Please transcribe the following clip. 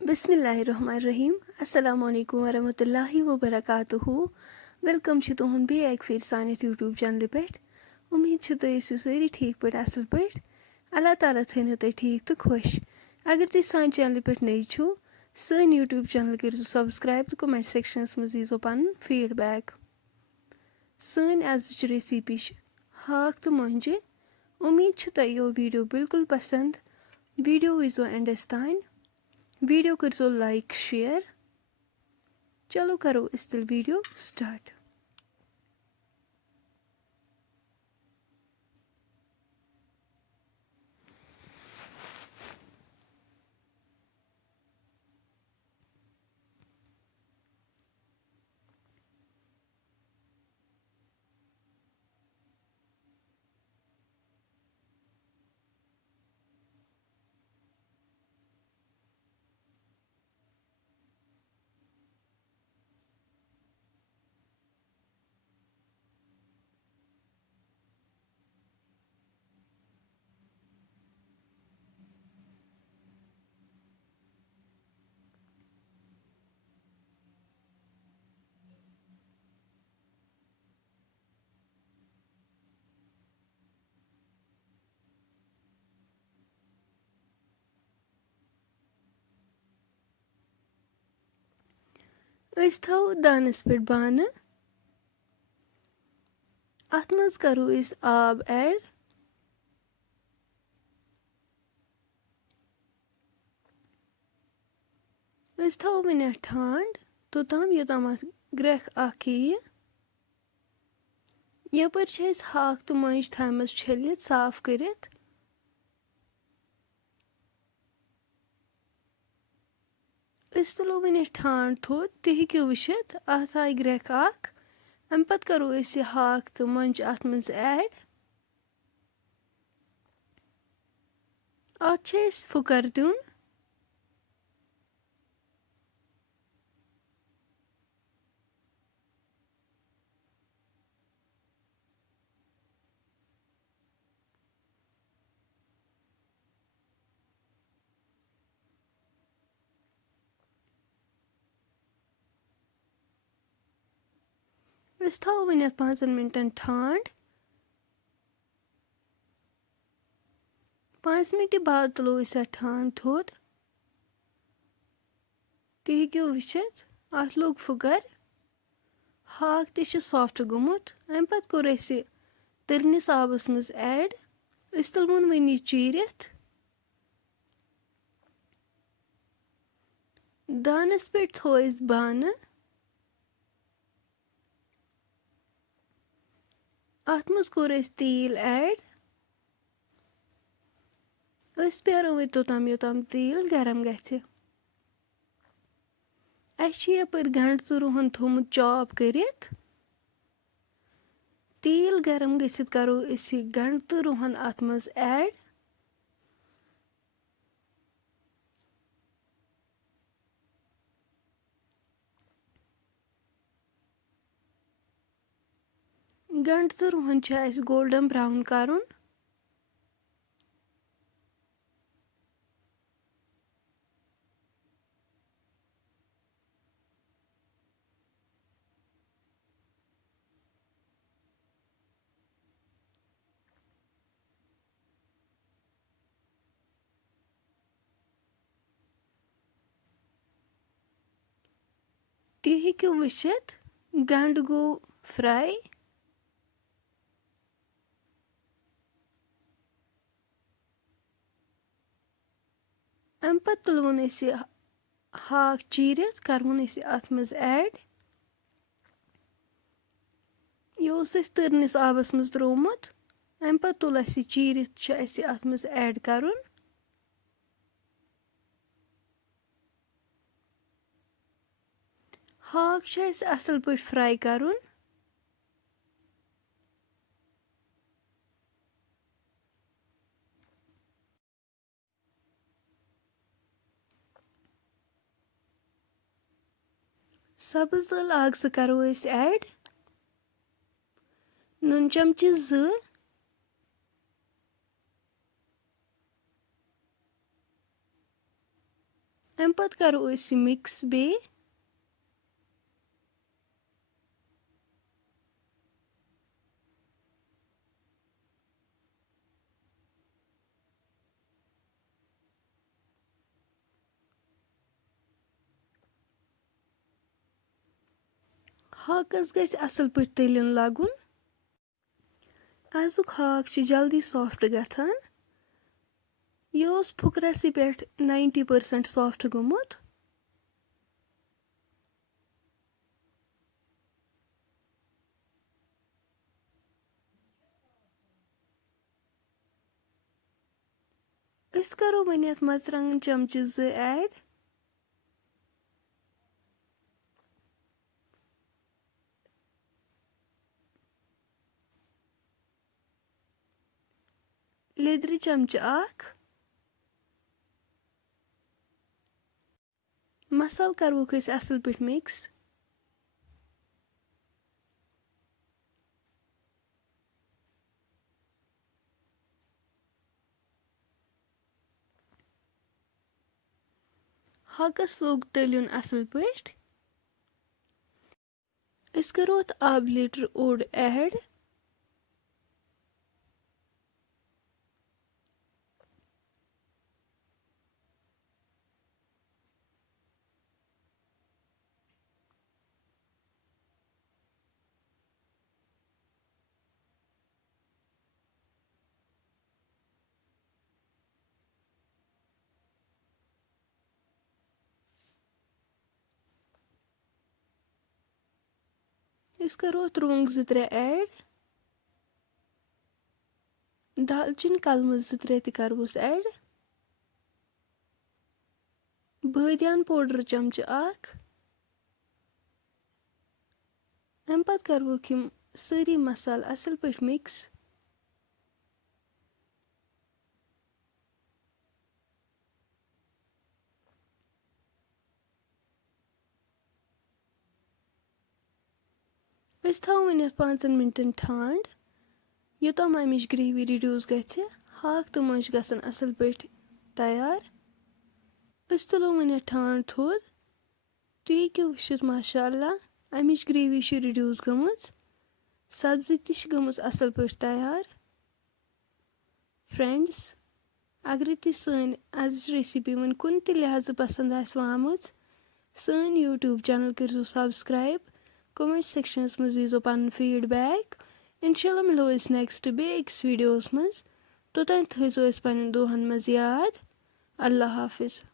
बिस्मिल्लाहिर्रहमानिर्रहीम अस्सलाम वालेकुम वरहमतुल्लाहि वबरकातुहू वेलकम छ तुहन बे एक फिर सानिस यूट्यूब चैनल पे उम्मीद छ तुम ٲسِو سٲری ٹھیٖک پٲٹھۍ اصل پٲٹھۍ اللہ تعالیٰ تھٲینو تُہۍ ٹھیٖک تہٕ خۄش اگر تُہۍ سانہِ چینلہِ پٮ۪ٹھ نٔے چھِو سٲنۍ یوٗٹیوٗب چینل کٔرِزیو سبسکرایب تہٕ کومنٹ سیکشنس منٛز دیٖزیو پنُن فیٖڈبیک سٲنۍ أزِچ ریسِپی چھِ ہاکھ تہٕ مۄنجہِ اُمید چھِ تۄہہِ یہِ ویٖڈیو بالکل پسنٛد ویٖڈیو وٕچھزیو اینڈس تانۍ ویٖڈیو کٔرزیو لایک شیر چلو کرو أسۍ تیٚلہِ ویٖڈیو سٹارٹ أسۍ تھاوو دانس پٮ۪ٹھ بانہٕ اتھ منٛز کرو أسۍ آب ایڈ أسۍ تھاوو وۄنۍ اتھ ٹھانٛڈ توٚتام یوٚتام اتھ گرٛٮ۪کھ اکھ ییہِ یپٲرۍ چھِ أسۍ ہاکھ تہٕ مۄنجہِ تھایمژٕ چھٔلِتھ صاف کٔرِتھ أسۍ تُلو وۄنۍ یہِ ٹھانٛڈ تھوٚد تُہۍ ہیٚکِو وٕچھِتھ اتھ آیہِ گرٛٮ۪کھ اکھ امہِ پتہٕ کرو أسۍ یہِ ہاکھ تہٕ مۄنجہِ اتھ منٛز ایڈ اتھ چھِ أسۍ پھٕکر دیُن أسۍ تھاوو وۄنۍ اتھ 5 مِنٹن ٹھانٛڈ 5 مِنٹہِ بعد تُلو أسۍ اتھ ٹھانٛڈ تھوٚد تُہۍ ہیٚکِو وٕچھِتھ اتھ لوٚگ پھٕکر ہاکھ تہِ چھُ سافٹ گوٚمُت امہِ پتہٕ کوٚر اسہِ یہِ تٔرنِس آبس منٛز ایڈ أسۍ تُلہون وۄنۍ یہِ چیٖرِتھ دانس پٮ۪ٹھ تھوٚو اسہِ بانہٕ اتھ منٛز کوٚر اسہِ تیٖل ایڈ أسۍ پیارو وۄنۍ توٚتام یوٚتام تیٖل گرم گژھِ اسہِ چھِ یپٲرۍ گنٛڈٕ تہٕ رُہن تھوٚومُت چاپ کٔرِتھ تیٖل گرم گٔژھِتھ کرو أسۍ یہِ گنٛڈٕ تہٕ رُہن اتھ منٛز ایڈ گنٛڈٕ تہٕ رُہن چھِ اسہِ گولڈن براوُن کرُن تُہۍ ہیٚکِو وٕچھِتھ گنٛڈٕ گوٚو فراے امہِ پتہٕ تُلہون أسۍ یہِ ہاکھ چیٖرِتھ کرہون أسۍ یہِ اتھ منٛز ایڈ یہِ اوس اسہِ تٔرنِس آبس منٛز تروومُت امہِ پتہٕ تُل اسہِ یہِ چیٖرِتھ چھُ اسہِ یہِ اتھ منٛز ایڈ کرُن ہاکھ چھُ اسہِ اصل پٲٹھۍ فراے کرُن سبٕز ٲلہٕ اکھ زٕ کرو أسۍ ایڈ نُن چمچہٕ 2 اَمہِ پَتہٕ کَرو أسۍ یہِ مِکٕس بیٚیہِ. ہاکَس گژھِ اَصٕل پٲٹھۍ تٔلیُن لَگُن. آزُک ہاکھ چھِ جلدی سافٹ گژھان. یہِ اوس پھُکرَسٕے پٮ۪ٹھ 90% سافٹ گوٚمُت. أسۍ کَرو وۄنۍ یَتھ مَرژٕوانٛگَن چمچہٕ 2 ایڈ. لیٚدرِ چمچہٕ 1. مصالہٕ کَرہوکھ أسۍ اَصٕل پٲٹھۍ مِکٕس. ہاکَس لوٚگ تٔلیُن اَصٕل پٲٹھۍ. أسۍ کَرو اَتھ آبہٕ لیٖٹر اوٚڑ ایڈ. أسۍ کَرو اَتھ رونٛگ 2-3 ایڈ. دالچیٖن کلمہٕ 2-3 تہِ کَرہوس ایڈ. بٲدیان پوڈر چمچہٕ 1. اَمہِ پَتہٕ کَرہوکھ یِم سٲری مصالہٕ اَصٕل پٲٹھۍ مِکٕس. أسۍ تھاوو وۄنۍ یَتھ 5 مِنٹَن ٹھانٛڈ یوٚتام اَمِچ گرٛیوی رِڈیوٗس گژھِ. ہاکھ تہٕ مۄنجہِ گژھن اَصٕل پٲٹھۍ تیار. أسۍ تُلو وۄنۍ یَتھ ٹھانٛڈ تھوٚد. تُہۍ ہیٚکِو وٕچھِتھ ماشاء اللہ اَمِچ گرٛیوی چھِ رِڈیوٗس گٔمٕژ. سبزی تہِ چھِ گٔمٕژ اَصٕل پٲٹھۍ تیار. فرٛٮ۪نٛڈٕس اگرے تُہۍ سٲنۍ أزِچ ریسِپی وۄنۍ کُنہِ تہِ لحاظہٕ پسنٛد آسِوٕ آمٕژ سٲنۍ یوٗٹیوٗب چَنَل کٔرۍزیو سبسکرایب. کومٮ۪نٛٹ سٮ۪کشنَس منٛز دیٖزیو پَنُن فیٖڈبیک. اِنشاء اللہ مِلو أسۍ نٮ۪کسٹ بیٚیہِ أکِس ویٖڈیوَس منٛز. توٚتام تھٲیزیو أسۍ پنٛنٮ۪ن دۄہَن منٛز یاد. اللہ حافِظ.